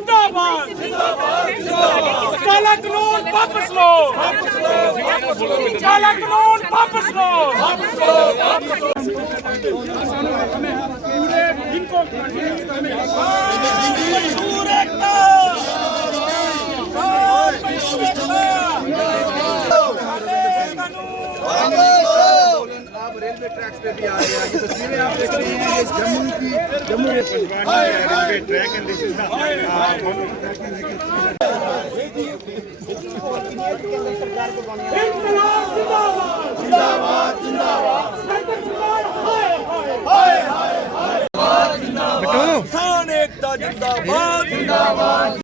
जिंदाबाद काला कानून वापस लो काला कानून वापस लो पूरे इनको आप रेलवे ट्रैक्स पे भी आ रहे हैं। ये तस्वीरें आप देख रहे हैं ये Jammu railway track and this is the इंकलाब जिंदाबाद जिंदाबाद जिंदाबाद सरकार हाय हाय हाय हाय जिंदाबाद किसान एकता जिंदाबाद जिंदाबाद